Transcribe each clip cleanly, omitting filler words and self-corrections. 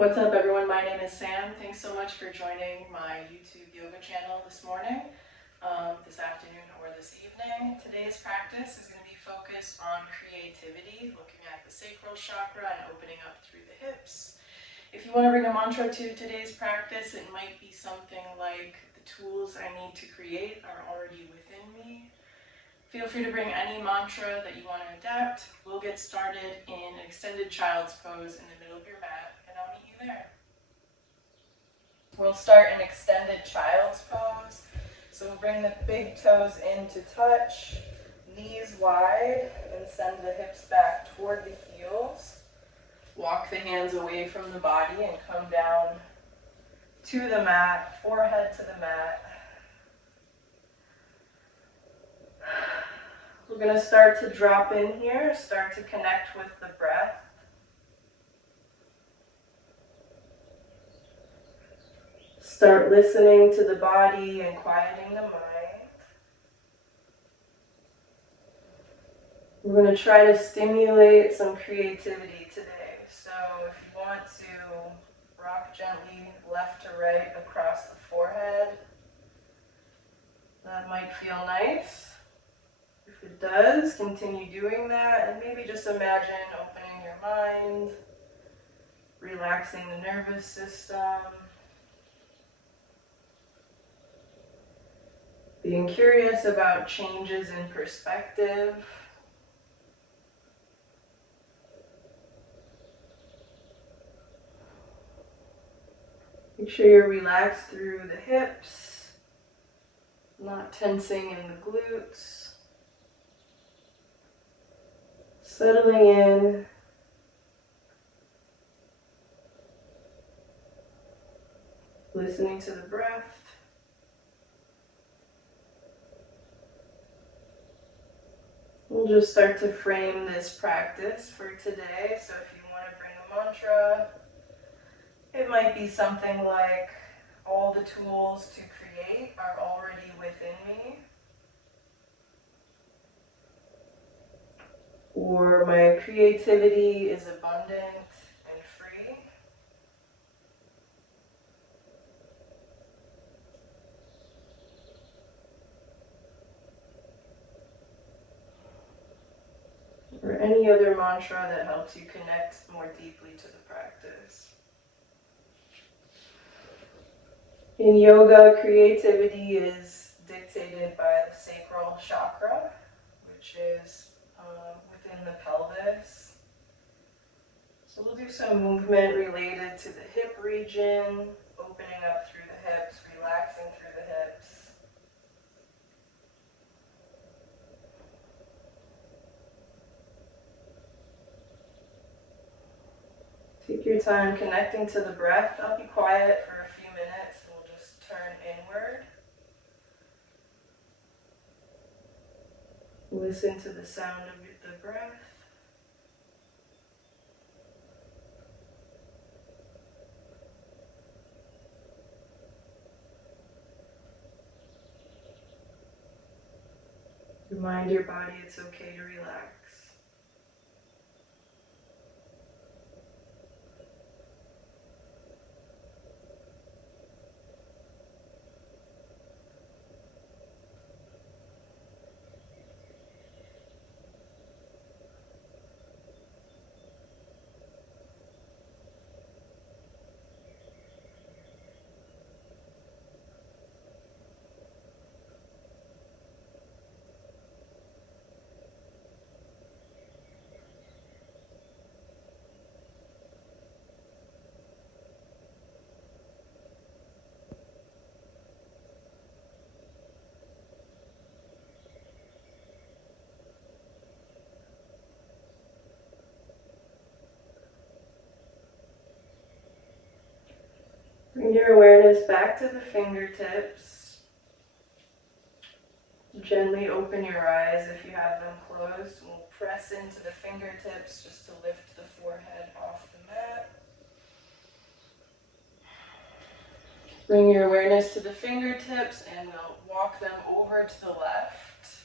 What's up everyone, my name is Sam. Thanks so much for joining my YouTube yoga channel this morning, this afternoon or this evening. Today's practice is going to be focused on creativity, looking at the sacral chakra and opening up through the hips. If you want to bring a mantra to today's practice, it might be something like, the tools I need to create are already within me. Feel free to bring any mantra that you want to adapt. We'll get started in an extended child's pose in the middle of your mat, and I'll meet you there. We'll start in extended child's pose. So we'll bring the big toes in to touch, knees wide, and send the hips back toward the heels. Walk the hands away from the body and come down to the mat, forehead to the mat. We're going to start to drop in here, start to connect with the breath. Start listening to the body and quieting the mind. We're going to try to stimulate some creativity today. So if you want to rock gently left to right across the forehead, that might feel nice. If it does, continue doing that, and maybe just imagine opening your mind, relaxing the nervous system, being curious about changes in perspective. Make sure you're relaxed through the hips, not tensing in the glutes. Settling in. Listening to the breath. We'll just start to frame this practice for today. So if you want to bring a mantra, it might be something like, all the tools to create are already within me. Or my creativity is abundant and free. Or any other mantra that helps you connect more deeply to the practice. In yoga, creativity is dictated by the sacral chakra, which is within the pelvis. So we'll do some movement related to the hip region, opening up through the hips, relaxing through the hips. Take your time connecting to the breath. I'll be quiet for a few minutes and we'll just turn inward. Listen to the sound of the breath. Remind your body it's okay to relax. Bring your awareness back to the fingertips. Gently open your eyes if you have them closed. We'll press into the fingertips just to lift the forehead off the mat. Bring your awareness to the fingertips and we'll walk them over to the left.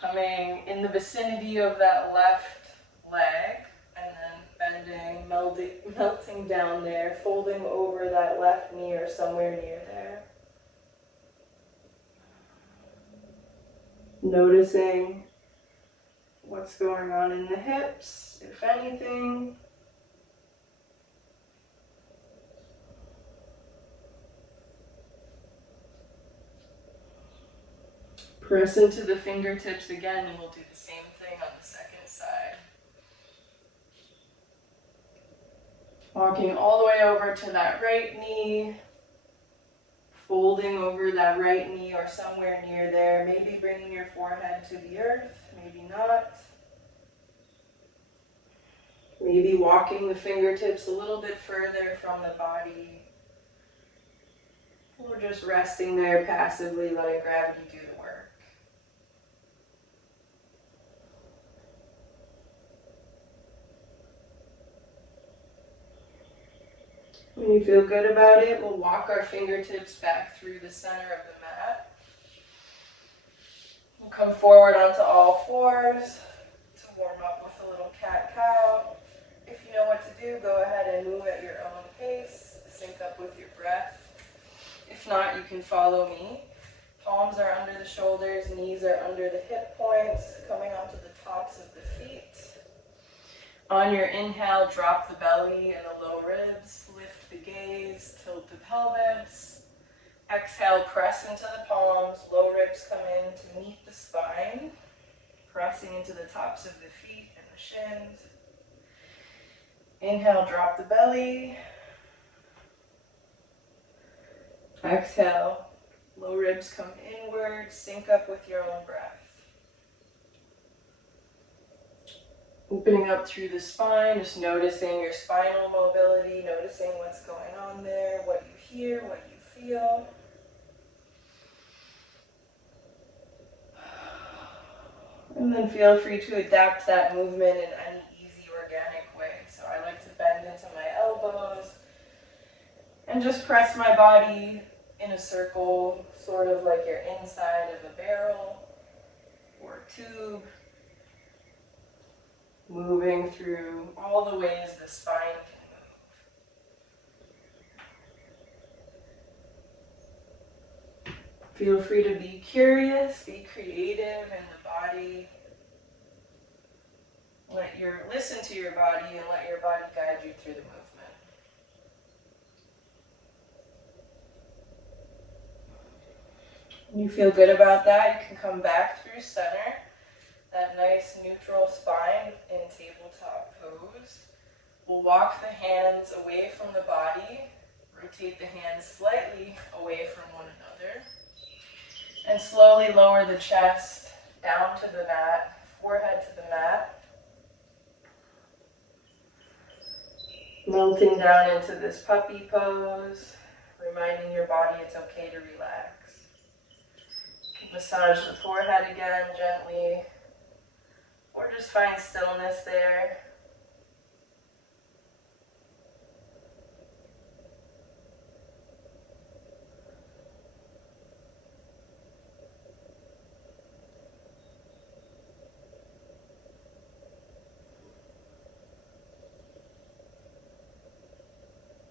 Coming in the vicinity of that left leg and then bending melting down there, folding over that left knee or somewhere near there. Noticing what's going on in the hips, if anything. Press into the fingertips again, and we'll do the same thing on the second side. Walking all the way over to that right knee, folding over that right knee or somewhere near there, maybe bringing your forehead to the earth, maybe not. Maybe walking the fingertips a little bit further from the body, or just resting there passively, letting gravity do the work. When you feel good about it, we'll walk our fingertips back through the center of the mat. We'll come forward onto all fours to warm up with a little cat-cow. If you know what to do, go ahead and move at your own pace. Sync up with your breath. If not, you can follow me. Palms are under the shoulders, knees are under the hip points, coming onto the tops of the feet. On your inhale, drop the belly and the low ribs, lift the gaze, tilt the pelvis. Exhale, press into the palms, low ribs come in to meet the spine, pressing into the tops of the feet and the shins. Inhale, drop the belly. Exhale, low ribs come inward, sync up with your own breath. Opening up through the spine, just noticing your spinal mobility, noticing what's going on there, what you hear, what you feel. And then feel free to adapt that movement in any easy, organic way. So I like to bend into my elbows and just press my body in a circle, sort of like you're inside of a barrel or a tube. Moving through all the ways the spine can move. Feel free to be curious, be creative in the body. Listen to your body and let your body guide you through the movement. When you feel good about that, you can come back through center. That nice neutral spine in tabletop pose. We'll walk the hands away from the body, rotate the hands slightly away from one another, and slowly lower the chest down to the mat, forehead to the mat. Melting down into this puppy pose, reminding your body it's okay to relax. Massage the forehead again gently. Or just find stillness there.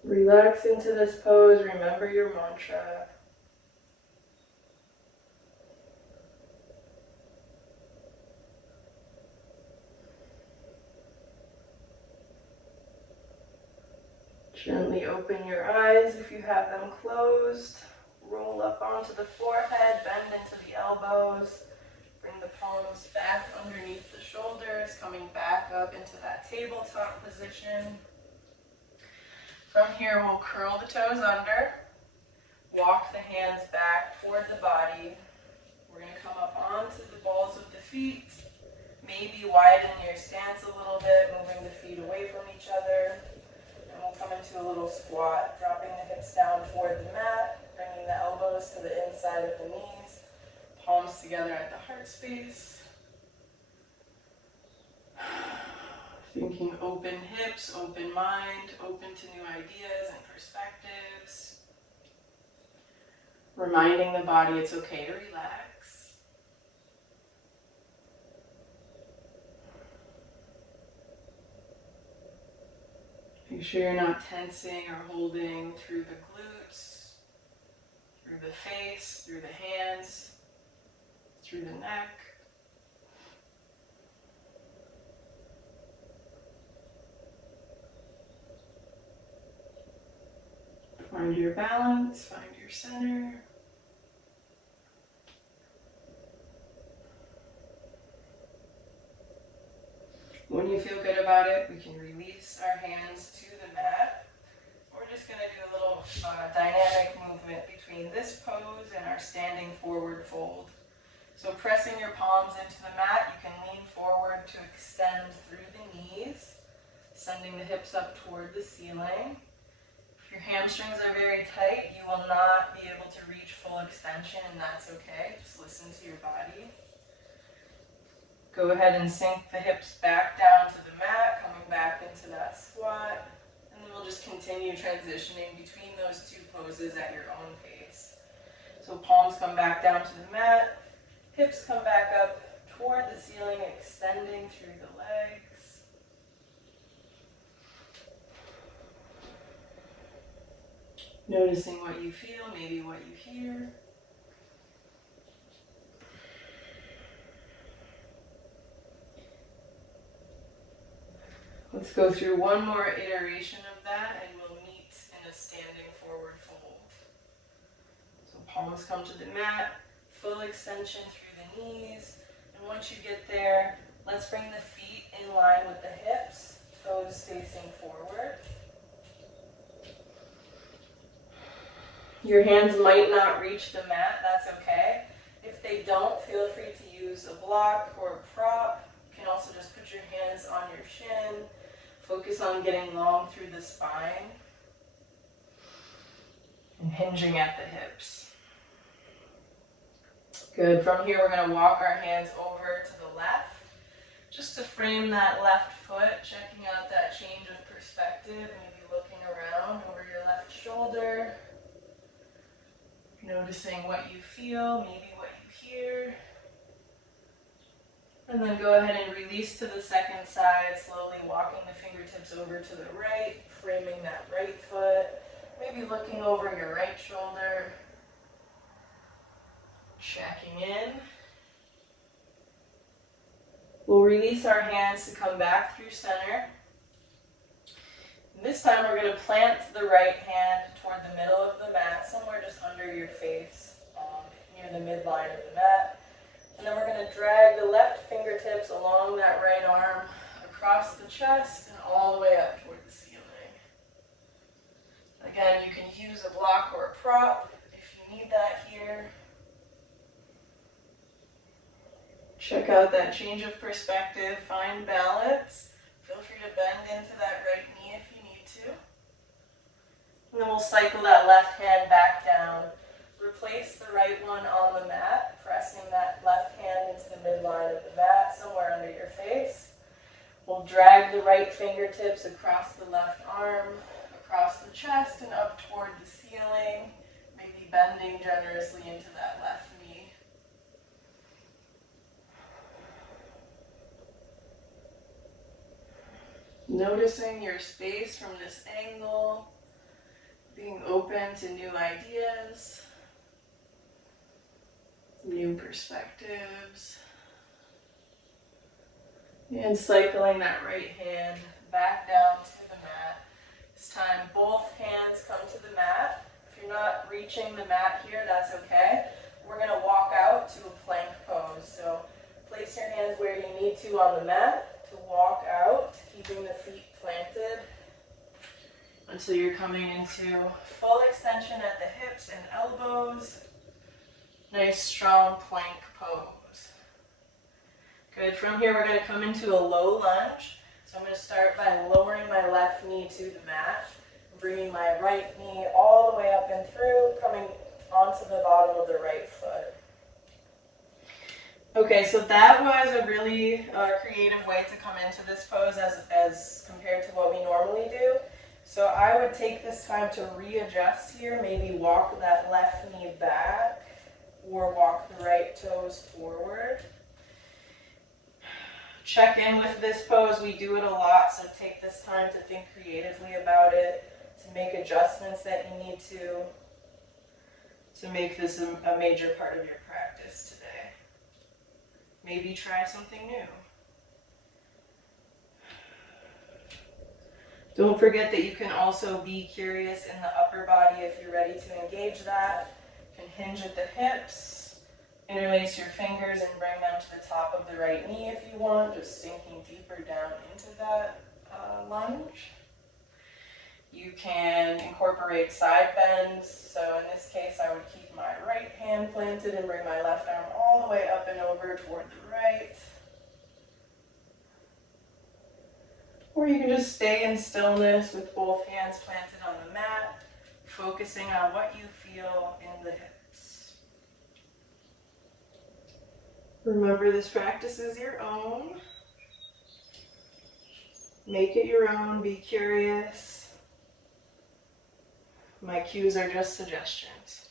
Relax into this pose. Remember your mantra. Gently open your eyes if you have them closed. Roll up onto the forehead, bend into the elbows. Bring the palms back underneath the shoulders, coming back up into that tabletop position. From here, we'll curl the toes under. Walk the hands back toward the body. We're going to come up onto the balls of the feet. Maybe widen your stance a little bit, moving the feet away from each other. And we'll come into a little squat, dropping the hips down toward the mat, bringing the elbows to the inside of the knees, palms together at the heart space. Thinking open hips, open mind, open to new ideas and perspectives. Reminding the body it's okay to relax. Make sure you're not tensing or holding through the glutes, through the face, through the hands, through the neck. Find your balance, find your center. When you feel good about it, we can release our hands to the mat. We're just going to do a little dynamic movement between this pose and our standing forward fold. So pressing your palms into the mat, you can lean forward to extend through the knees, sending the hips up toward the ceiling. If your hamstrings are very tight, you will not be able to reach full extension, and that's okay. Just listen to your body. Go ahead and sink the hips back down to the mat, coming back into that squat. And then we'll just continue transitioning between those two poses at your own pace. So palms come back down to the mat, hips come back up toward the ceiling, extending through the legs. Noticing what you feel, maybe what you hear. Let's go through one more iteration of that and we'll meet in a standing forward fold. So palms come to the mat, full extension through the knees. And once you get there, let's bring the feet in line with the hips, toes facing forward. Your hands might not reach the mat, that's okay. If they don't, feel free to use a block or a prop. You can also just put your hands on your shin. Focus on getting long through the spine and hinging at the hips. Good. From here, we're going to walk our hands over to the left, just to frame that left foot, checking out that change of perspective, maybe looking around over your left shoulder, noticing what you feel, maybe what you hear. And then go ahead and release to the second side, slowly walking the fingertips over to the right, framing that right foot, maybe looking over your right shoulder, checking in. We'll release our hands to come back through center. And this time we're going to plant the right hand toward the middle of the mat, somewhere just under your face, near the midline of the mat. And then we're going to drag the left fingertips along that right arm, across the chest, and all the way up toward the ceiling. Again, you can use a block or a prop if you need that here. Check out that change of perspective, find balance. Feel free to bend into that right knee if you need to. And then we'll cycle that left hand back down. Replace the right one on the mat, pressing that left hand into the midline of the mat, somewhere under your face. We'll drag the right fingertips across the left arm, across the chest, and up toward the ceiling, maybe bending generously into that left knee. Noticing your space from this angle, being open to new ideas, new perspectives, and cycling that right hand back down to the mat. This time both hands come to the mat. If you're not reaching the mat here, that's okay. We're going to walk out to a plank pose. So place your hands where you need to on the mat to walk out, keeping the feet planted until you're coming into full extension at the hips and elbows. Nice strong plank pose. Good. From here we're going to come into a low lunge. So I'm going to start by lowering my left knee to the mat, bringing my right knee all the way up and through, coming onto the bottom of the right foot. Okay, so that was a really creative way to come into this pose as compared to what we normally do. So I would take this time to readjust here, maybe walk that left knee back or walk the right toes forward. Check in with this pose. We do it a lot, so take this time to think creatively about it, to make adjustments that you need to make this a major part of your practice today. Maybe try something new. Don't forget that you can also be curious in the upper body if you're ready to engage that. You can hinge at the hips, interlace your fingers and bring them to the top of the right knee if you want, just sinking deeper down into that lunge. You can incorporate side bends. So in this case, I would keep my right hand planted and bring my left arm all the way up and over toward the right. Or you can just stay in stillness with both hands planted on the mat, focusing on what you feel in the hips. Remember, this practice is your own. Make it your own, be curious. My cues are just suggestions.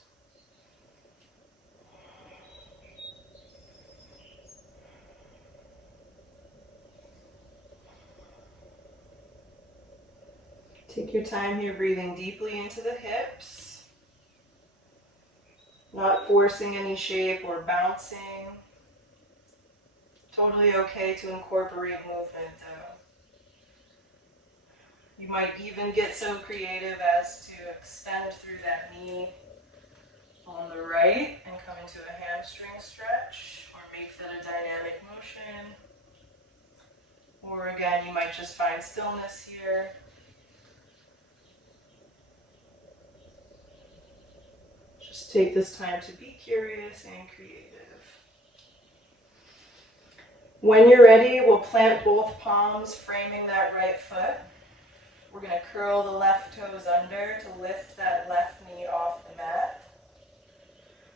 Take your time here, breathing deeply into the hips. Not forcing any shape or bouncing. Totally okay to incorporate movement though. You might even get so creative as to extend through that knee on the right and come into a hamstring stretch, or make that a dynamic motion. Or again, you might just find stillness here. Just take this time to be curious and creative. When you're ready, we'll plant both palms, framing that right foot. We're going to curl the left toes under to lift that left knee off the mat.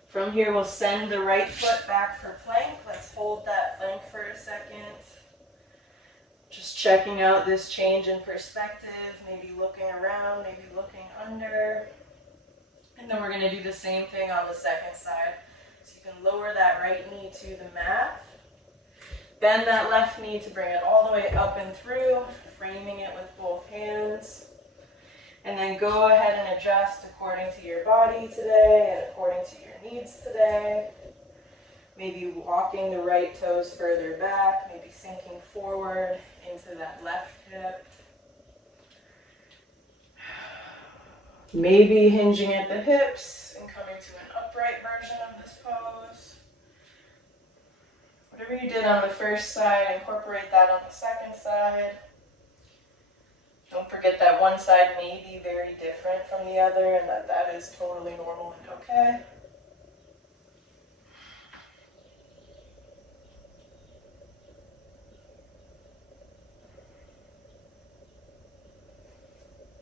From here, we'll send the right foot back for plank. Let's hold that plank for a second. Just checking out this change in perspective, maybe looking around, maybe looking under. And then we're going to do the same thing on the second side. So you can lower that right knee to the mat. Bend that left knee to bring it all the way up and through, framing it with both hands. And then go ahead and adjust according to your body today and according to your needs today. Maybe walking the right toes further back, maybe sinking forward into that left hip. Maybe hinging at the hips and coming to an upright version of this pose. Whatever you did on the first side, incorporate that on the second side. Don't forget that one side may be very different from the other and that is totally normal and okay.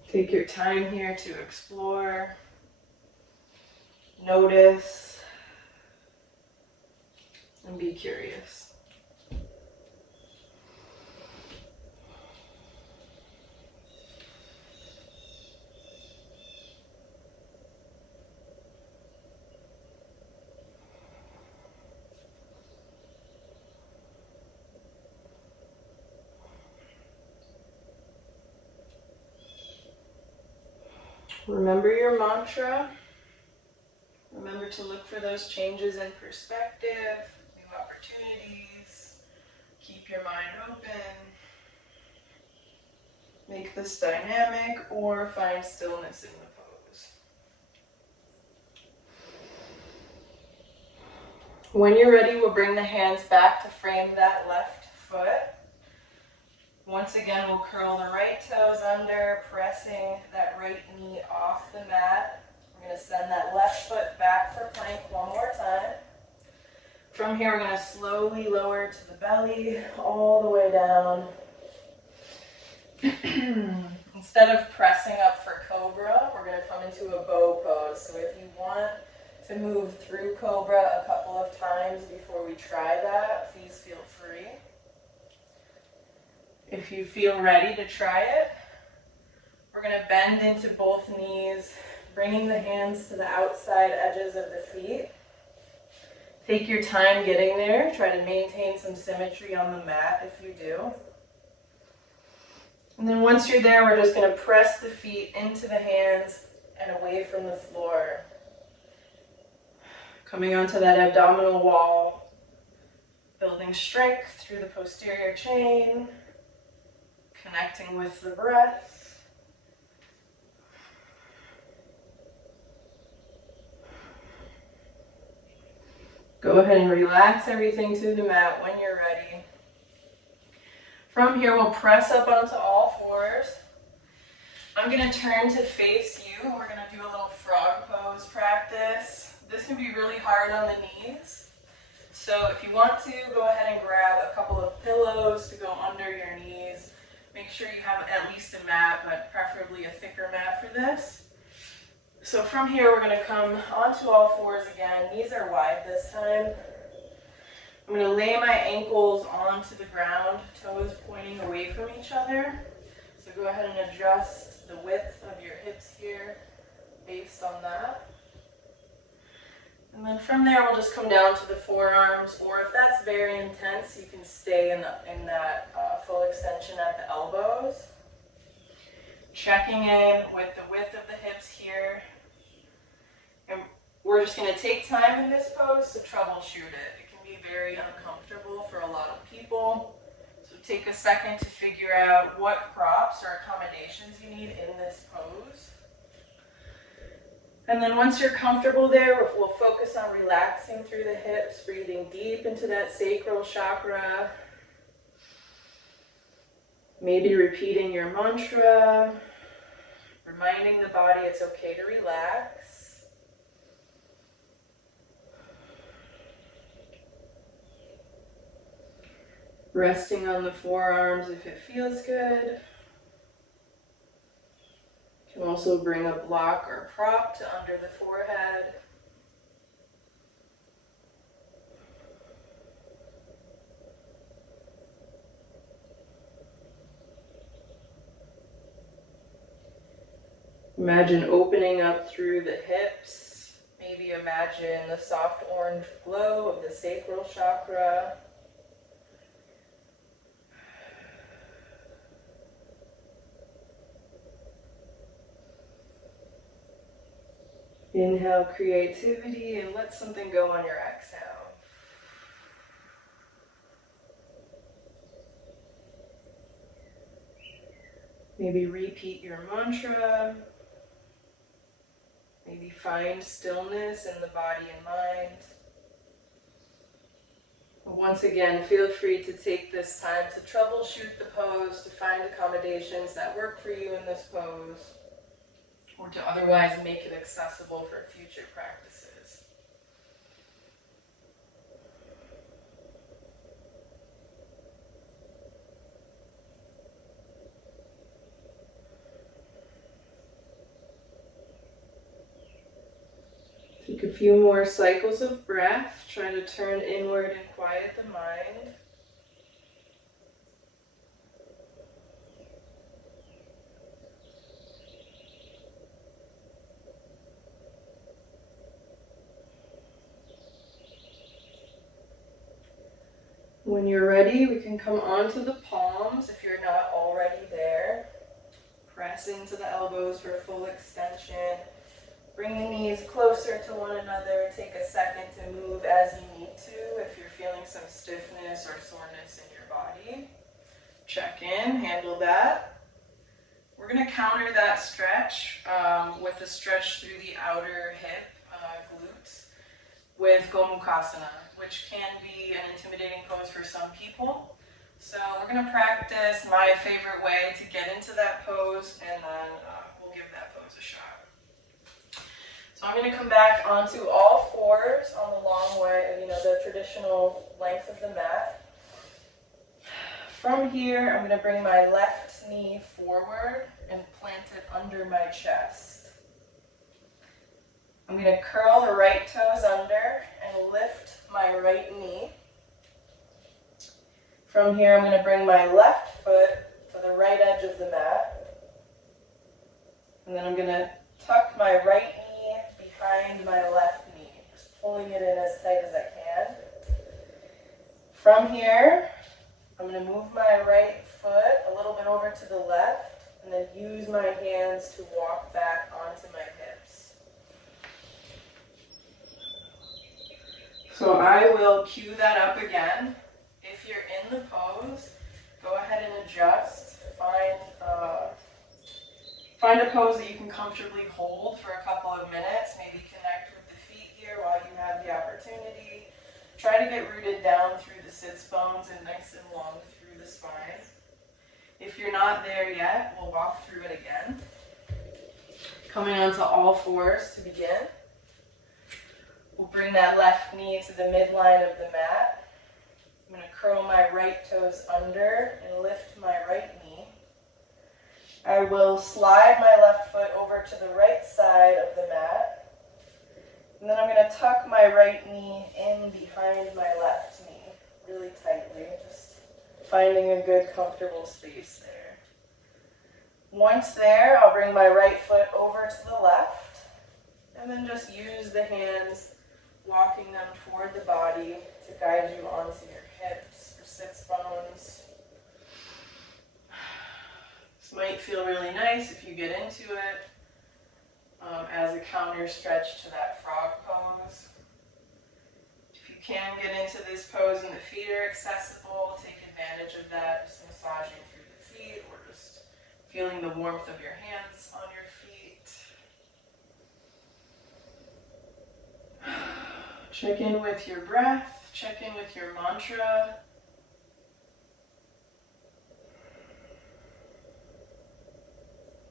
Take your time here to explore, notice, and be curious. Remember your mantra. Remember to look for those changes in perspective, new opportunities. Keep your mind open. Make this dynamic or find stillness in the pose. When you're ready, we'll bring the hands back to frame that left foot. Once again, we'll curl the right toes under, pressing that right knee off the mat. We're going to send that left foot back for plank one more time. From here, we're going to slowly lower to the belly, all the way down. Instead of pressing up for cobra, we're going to come into a bow pose. So if you want to move through cobra a couple of times before we try that, please feel free. If you feel ready to try it, we're going to bend into both knees, bringing the hands to the outside edges of the feet. Take your time getting there. Try to maintain some symmetry on the mat if you do. And then once you're there, we're just going to press the feet into the hands and away from the floor. Coming onto that abdominal wall, building strength through the posterior chain, connecting with the breath. Go ahead and relax everything to the mat when you're ready. From here, we'll press up onto all fours. I'm going to turn to face you. We're going to do a little frog pose practice. This can be really hard on the knees. So if you want to, go ahead and grab a couple of pillows to go under your knees. Make sure you have at least a mat, but preferably a thicker mat for this. So from here, we're going to come onto all fours again. Knees are wide this time. I'm going to lay my ankles onto the ground, toes pointing away from each other. So go ahead and adjust the width of your hips here based on that. And then from there, we'll just come down to the forearms, or if that's very intense, you can stay in that full extension at the elbows. Checking in with the width of the hips here. And we're just going to take time in this pose to troubleshoot it. It can be very uncomfortable for a lot of people. So take a second to figure out what props or accommodations you need in this pose. And then once you're comfortable there, we'll focus on relaxing through the hips, breathing deep into that sacral chakra. Maybe repeating your mantra, reminding the body it's okay to relax. Resting on the forearms if it feels good. You can also bring a block or prop to under the forehead. Imagine opening up through the hips. Maybe imagine the soft orange glow of the sacral chakra. Inhale creativity and let something go on your exhale. Maybe repeat your mantra. Maybe find stillness in the body and mind. Once again, feel free to take this time to troubleshoot the pose, to find accommodations that work for you in this pose, or to otherwise make it accessible for future practices. Take a few more cycles of breath. Try to turn inward and quiet the mind. When you're ready, we can come onto the palms if you're not already there. Press into the elbows for full extension. Bring the knees closer to one another. Take a second to move as you need to if you're feeling some stiffness or soreness in your body. Check in, handle that. We're going to counter that stretch with a stretch through the outer hip glutes with Gomukhasana, which can be an intimidating pose for some people. So we're going to practice my favorite way to get into that pose, and then we'll give that pose a shot. So I'm going to come back onto all fours on the long way, the traditional length of the mat. From here, I'm going to bring my left knee forward and plant it under my chest. I'm going to curl the right toes under and lift my right knee. From here, I'm going to bring my left foot to the right edge of the mat. And then I'm going to tuck my right knee behind my left knee, just pulling it in as tight as I can. From here, I'm going to move my right foot a little bit over to the left and then use my hands to walk back onto my hips. So I will cue that up again. If you're in the pose, go ahead and adjust. Find a pose that you can comfortably hold for a couple of minutes. Maybe connect with the feet here while you have the opportunity. Try to get rooted down through the sits bones and nice and long through the spine. If you're not there yet, we'll walk through it again. Coming onto all fours to begin. We'll bring that left knee to the midline of the mat. I'm going to curl my right toes under and lift my right knee. I will slide my left foot over to the right side of the mat. And then I'm going to tuck my right knee in behind my left knee really tightly, just finding a good comfortable space there. Once there, I'll bring my right foot over to the left and then just use the hands, walking them toward the body to guide you onto your hips or sits bones. This might feel really nice if you get into it as a counter stretch to that frog pose. If you can get into this pose and the feet are accessible, take advantage of that, just massaging through the feet or just feeling the warmth of your hands on your feet. Check in with your breath, check in with your mantra.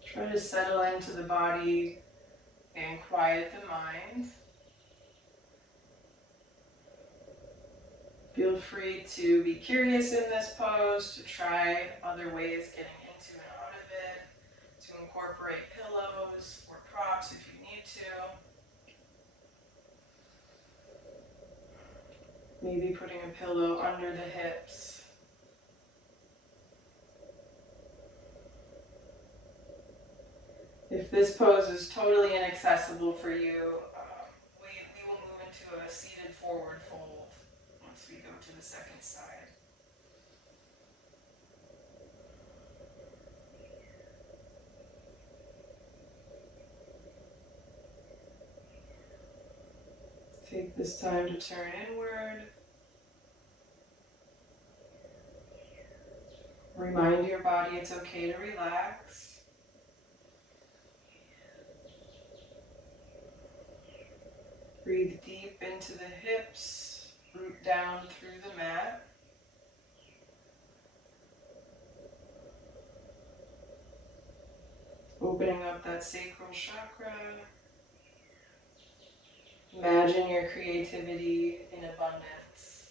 Try to settle into the body and quiet the mind. Feel free to be curious in this pose, to try other ways getting into and out of it, to incorporate pillows or props if you need to. Maybe putting a pillow under the hips. If this pose is totally inaccessible for you, we will move into a seated forward fold once we go to the second side. Take this time to turn inward. Remind your body it's okay to relax. Breathe deep into the hips, root down through the mat. Opening up that sacral chakra. Imagine your creativity in abundance.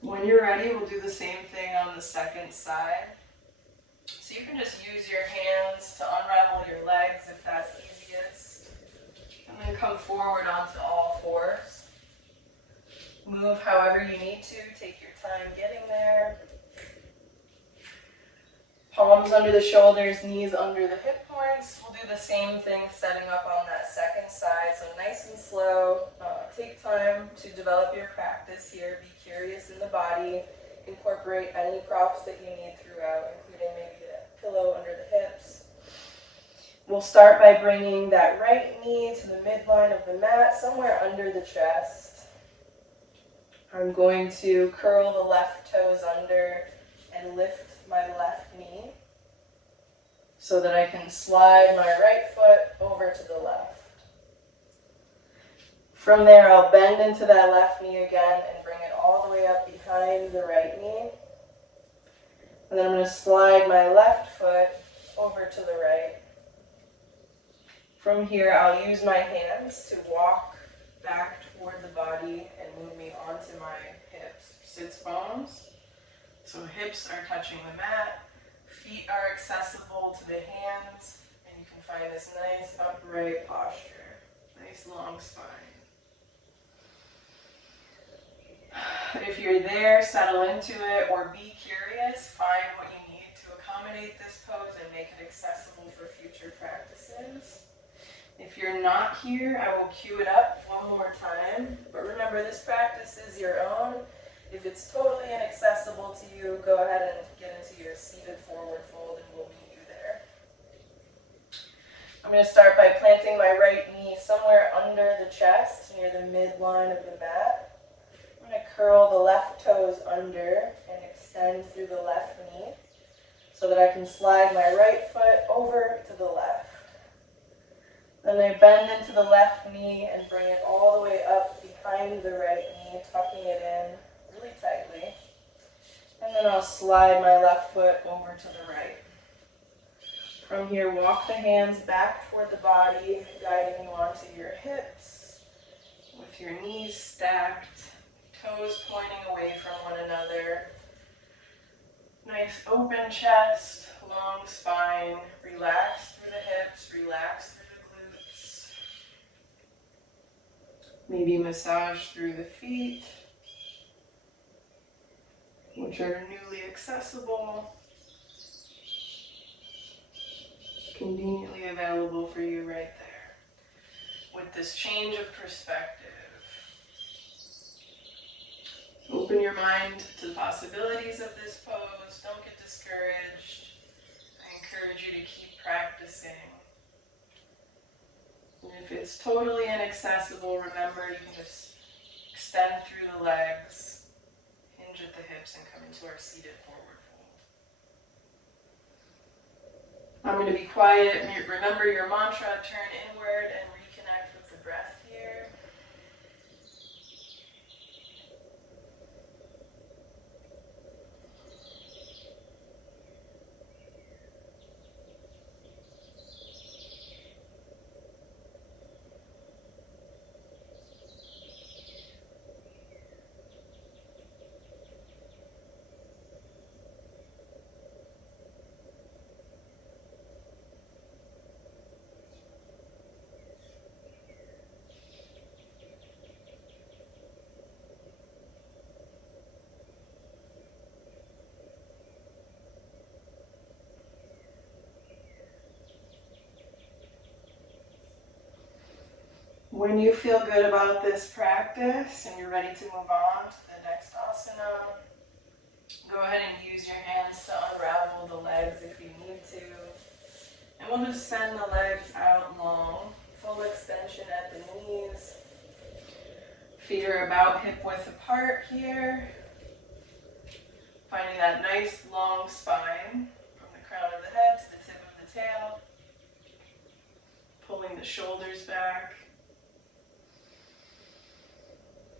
When you're ready, we'll do the same thing on the second side. So you can just use your hands to unravel your legs if that's easiest. And then come forward onto all fours. Move however you need to. Take your time getting there. Palms under the shoulders, knees under the hip points. We'll do the same thing setting up on that second side. So nice and slow. Take time to develop your practice here. Be curious in the body. Incorporate any props that you need throughout, including maybe a pillow under the hips. We'll start by bringing that right knee to the midline of the mat, somewhere under the chest. I'm going to curl the left toes under and lift my left knee so that I can slide my right foot over to the left. From there, I'll bend into that left knee again and bring it all the way up behind the right knee. And then I'm going to slide my left foot over to the right. From here, I'll use my hands to walk back toward the body and move me onto my hips. Sits bones. So hips are touching the mat, feet are accessible to the hands, and you can find this nice upright posture, nice long spine. If you're there, settle into it or be curious, find what you need to accommodate this pose and make it accessible for future future practices. If you're not here, I will cue it up one more time. But remember, this practice is your own. If it's totally inaccessible to you, go ahead and get into your seated forward fold and we'll meet you there. I'm going to start by planting my right knee somewhere under the chest, near the midline of the mat. I'm going to curl the left toes under and extend through the left knee so that I can slide my right foot over to the left. Then I bend into the left knee and bring it all the way up behind the right knee, tucking it in really tightly. And then I'll slide my left foot over to the right. From here, walk the hands back toward the body, guiding you onto your hips, with your knees stacked, toes pointing away from one another. Nice open chest, long spine, relax through the hips, relax through the glutes. Maybe massage through the feet, which are newly accessible. Conveniently available for you right there. With this change of perspective, open your mind to the possibilities of this pose. Don't get discouraged. I encourage you to keep practicing. And if it's totally inaccessible, remember you can just extend through the legs, hinge at the hips, and come into our seated forward fold. I'm going to be quiet. Remember your mantra, turn inward and reconnect with the breath here. When you feel good about this practice and you're ready to move on to the next asana, go ahead and use your hands to unravel the legs if you need to. And we'll just send the legs out long, full extension at the knees. Feet are about hip width apart here. Finding that nice long spine from the crown of the head to the tip of the tail. Pulling the shoulders back.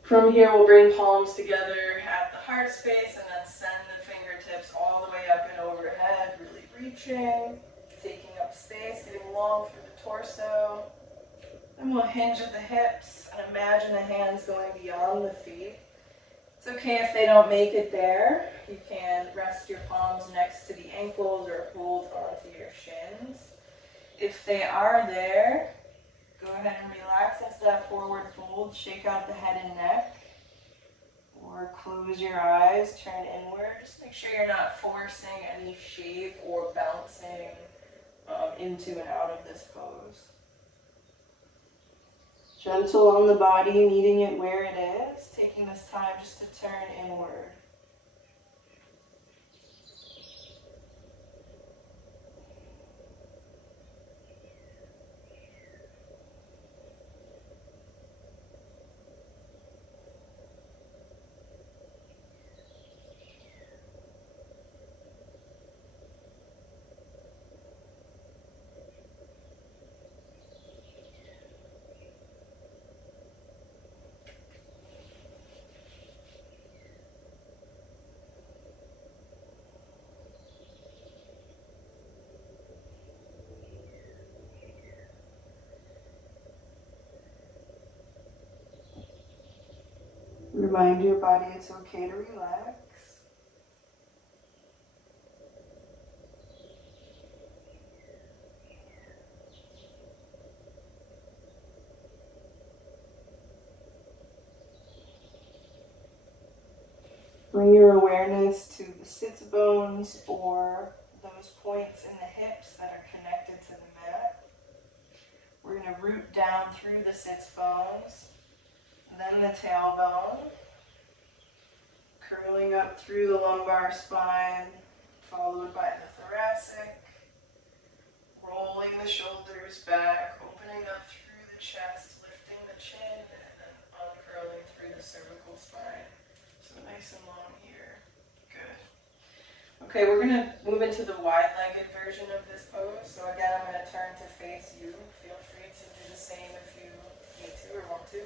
From here, we'll bring palms together at the heart space and then send the fingertips all the way up and overhead, really reaching, taking up space, getting long through the torso. Then we'll hinge at the hips and imagine the hands going beyond the feet. It's okay if they don't make it there. You can rest your palms next to the ankles or hold onto your shins. If they are there, go ahead and relax into that forward fold. Shake out the head and neck. Or close your eyes, turn inward. Just make sure you're not forcing any shape or bouncing into and out of this pose. Gentle on the body, meeting it where it is. Taking this time just to turn inward. Remind your body it's okay to relax. Bring your awareness to the sits bones or those points in the hips that are connected to the mat. We're going to root down through the sits bones, then the tailbone, curling up through the lumbar spine, followed by the thoracic, rolling the shoulders back, opening up through the chest, lifting the chin, and then uncurling through the cervical spine. So nice and long here. Good. Okay, we're going to move into the wide-legged version of this pose. So again, I'm going to turn to face you. Feel free to do the same if you need to or want to.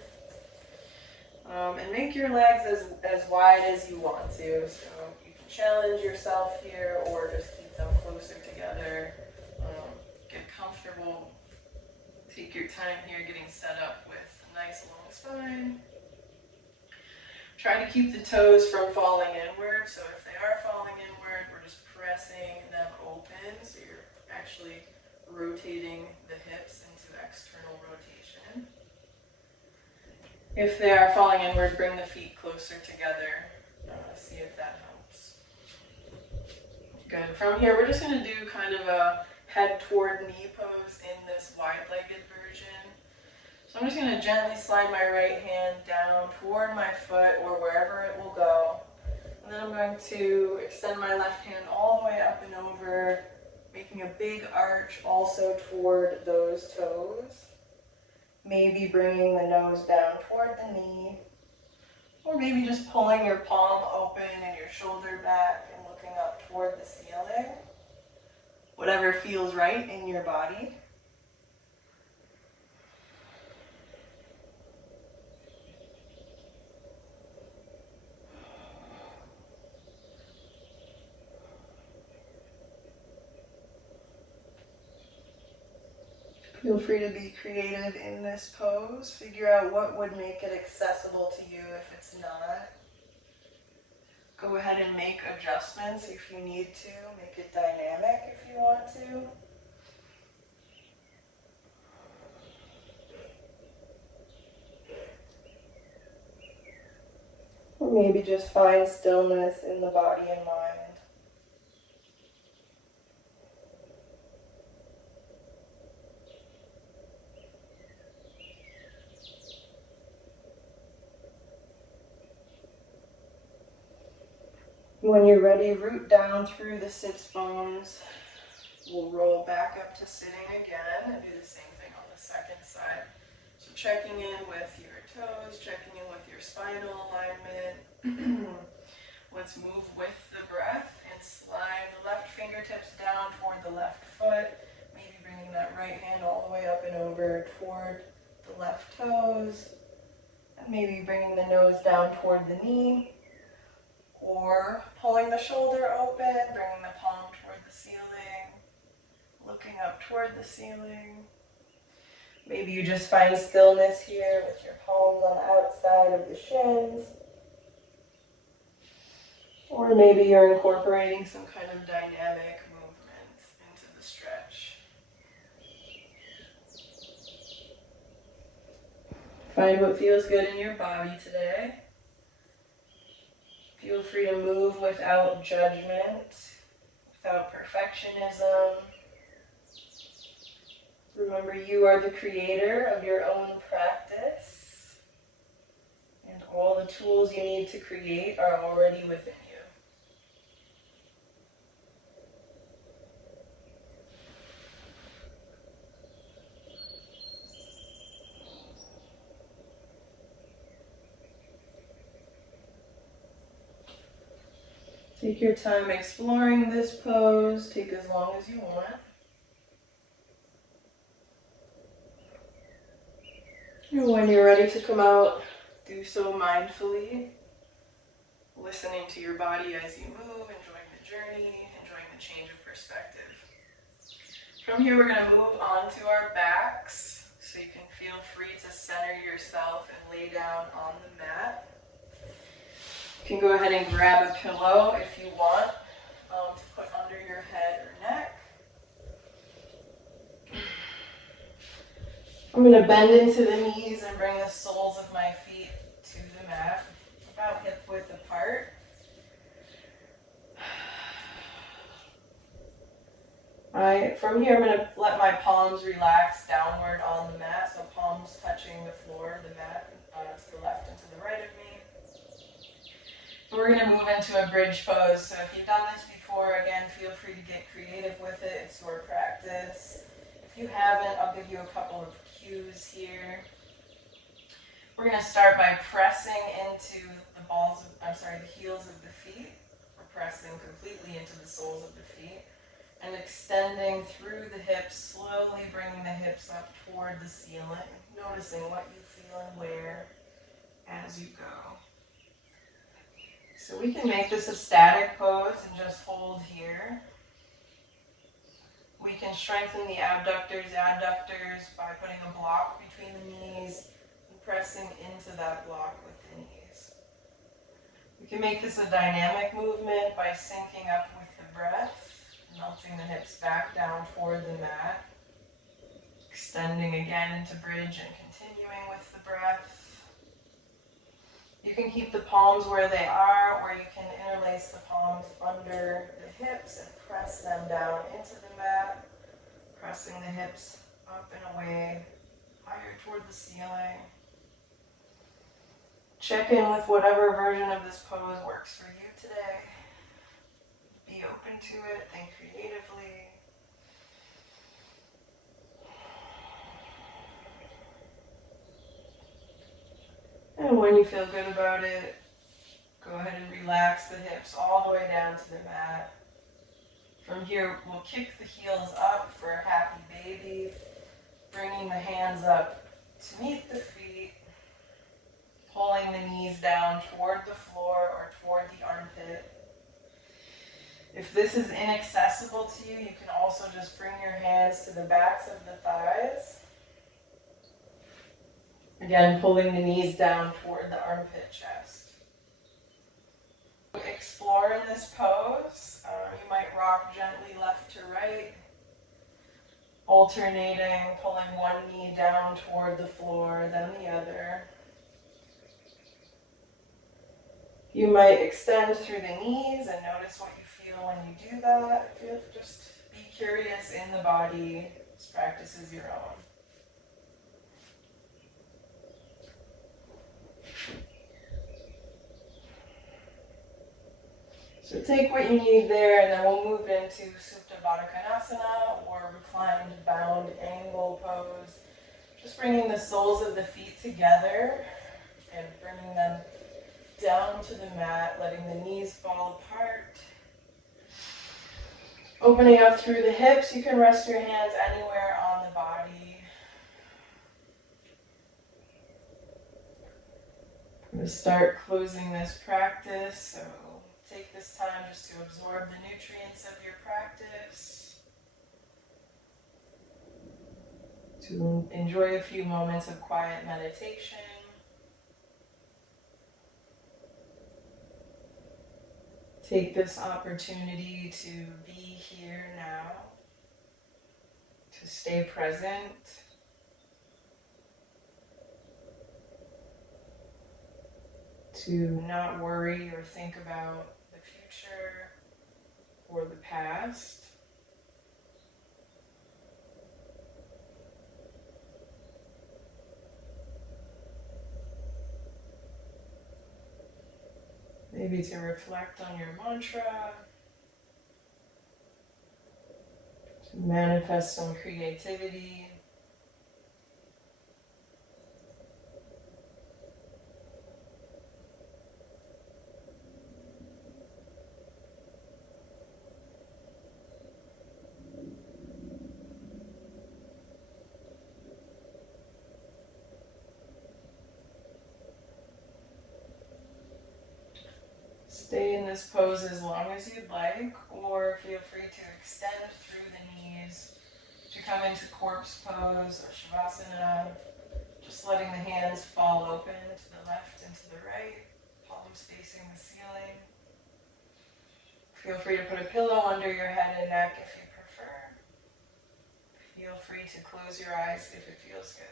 And make your legs as wide as you want to. So you can challenge yourself here or just keep them closer together. Get comfortable. Take your time here getting set up with a nice long spine. Try to keep the toes from falling inward. So if they are falling inward, we're just pressing them open. So you're actually rotating the hips into external rotation. If they are falling inward, bring the feet closer together. See if that helps. Good. From here, we're just going to do kind of a head toward knee pose in this wide-legged version. So I'm just going to gently slide my right hand down toward my foot or wherever it will go. And then I'm going to extend my left hand all the way up and over, making a big arch also toward those toes. Maybe bringing the nose down toward the knee, or maybe just pulling your palm open and your shoulder back and looking up toward the ceiling. Whatever feels right in your body. Feel free to be creative in this pose. Figure out what would make it accessible to you if it's not. Go ahead and make adjustments if you need to. Make it dynamic if you want to. Or maybe just find stillness in the body and mind. When you're ready, root down through the sits bones. We'll roll back up to sitting again and do the same thing on the second side. So checking in with your toes, checking in with your spinal alignment. Let's move with the breath and slide the left fingertips down toward the left foot. Maybe bringing that right hand all the way up and over toward the left toes. And maybe bringing the nose down toward the knee. Or pulling the shoulder open, bringing the palm toward the ceiling, looking up toward the ceiling. Maybe you just find stillness here with your palms on the outside of the shins. Or maybe you're incorporating some kind of dynamic movement into the stretch. Find what feels good in your body today. Feel free to move without judgment, without perfectionism. Remember, you are the creator of your own practice, and all the tools you need to create are already within you. Take your time exploring this pose. Take as long as you want. And when you're ready to come out, do so mindfully, listening to your body as you move, enjoying the journey, enjoying the change of perspective. From here, we're going to move on to our backs, so you can feel free to center yourself and lay down on the mat. You can go ahead and grab a pillow if you want to put under your head or neck. I'm going to bend into the knees and bring the soles of my feet to the mat, about hip width apart. From here, I'm going to let my palms relax downward on the mat, so palms touching the floor of the mat, to the left and to the right of me. We're going to move into a bridge pose. So if you've done this before, again, feel free to get creative with it. It's your practice. If you haven't, I'll give you a couple of cues here. We're going to start by pressing into the heels of the feet. We're pressing completely into the soles of the feet and extending through the hips, slowly bringing the hips up toward the ceiling, noticing what you feel and where as you go. So we can make this a static pose and just hold here. We can strengthen the adductors by putting a block between the knees and pressing into that block with the knees. We can make this a dynamic movement by syncing up with the breath, melting the hips back down toward the mat, extending again into bridge and continuing with the breath. You can keep the palms where they are, or you can interlace the palms under the hips and press them down into the mat, pressing the hips up and away, higher toward the ceiling. Check in with whatever version of this pose works for you today. Be open to it, think creatively. And when you feel good about it, go ahead and relax the hips all the way down to the mat. From here, we'll kick the heels up for a happy baby, bringing the hands up to meet the feet, pulling the knees down toward the floor or toward the armpit. If this is inaccessible to you, you can also just bring your hands to the backs of the thighs. Again, pulling the knees down toward the armpit chest. Explore in this pose. You might rock gently left to right, alternating, pulling one knee down toward the floor, then the other. You might extend through the knees and notice what you feel when you do that. Just be curious in the body. This practice is your own. So take what you need there, and then we'll move into Supta Baddha Konasana, or reclined bound angle pose. Just bringing the soles of the feet together and bringing them down to the mat, letting the knees fall apart. Opening up through the hips, you can rest your hands anywhere on the body. I'm going to start closing this practice, so take this time just to absorb the nutrients of your practice, to enjoy a few moments of quiet meditation. Take this opportunity to be here now, to stay present. To not worry or think about the future or the past. Maybe to reflect on your mantra, to manifest some creativity. Stay in this pose as long as you'd like, or feel free to extend through the knees to come into corpse pose or shavasana, just letting the hands fall open to the left and to the right, palms facing the ceiling. Feel free to put a pillow under your head and neck if you prefer. Feel free to close your eyes if it feels good.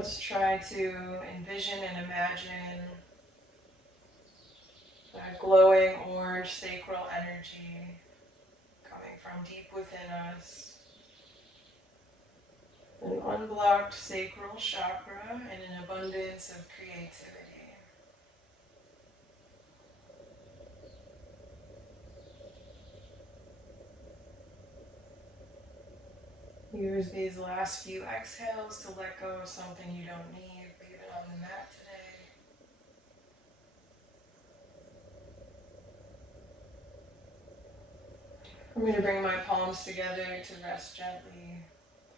Let's try to envision and imagine that glowing orange sacral energy coming from deep within us. An unblocked sacral chakra and an abundance of creativity. Use these last few exhales to let go of something you don't need. Leave it on the mat today. I'm going to bring my palms together to rest gently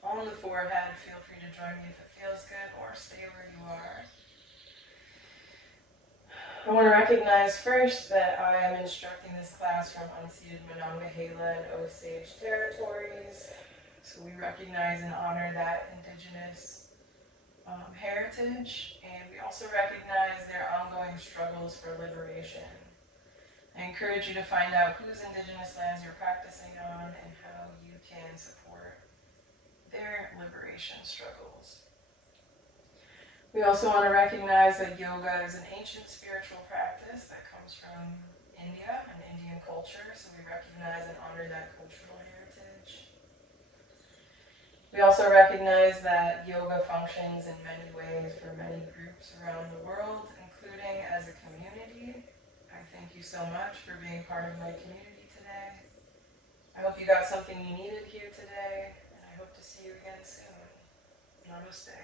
on the forehead. Feel free to join me if it feels good, or stay where you are. I want to recognize first that I am instructing this class from unceded Monongahela and Osage territories. So we recognize and honor that Indigenous heritage, and we also recognize their ongoing struggles for liberation. I encourage you to find out whose Indigenous lands you're practicing on and how you can support their liberation struggles. We also want to recognize that yoga is an ancient spiritual practice that comes from India and Indian culture, so we recognize and honor that cultural heritage. We also recognize that yoga functions in many ways for many groups around the world, including as a community. I thank you so much for being part of my community today. I hope you got something you needed here today, and I hope to see you again soon. Namaste.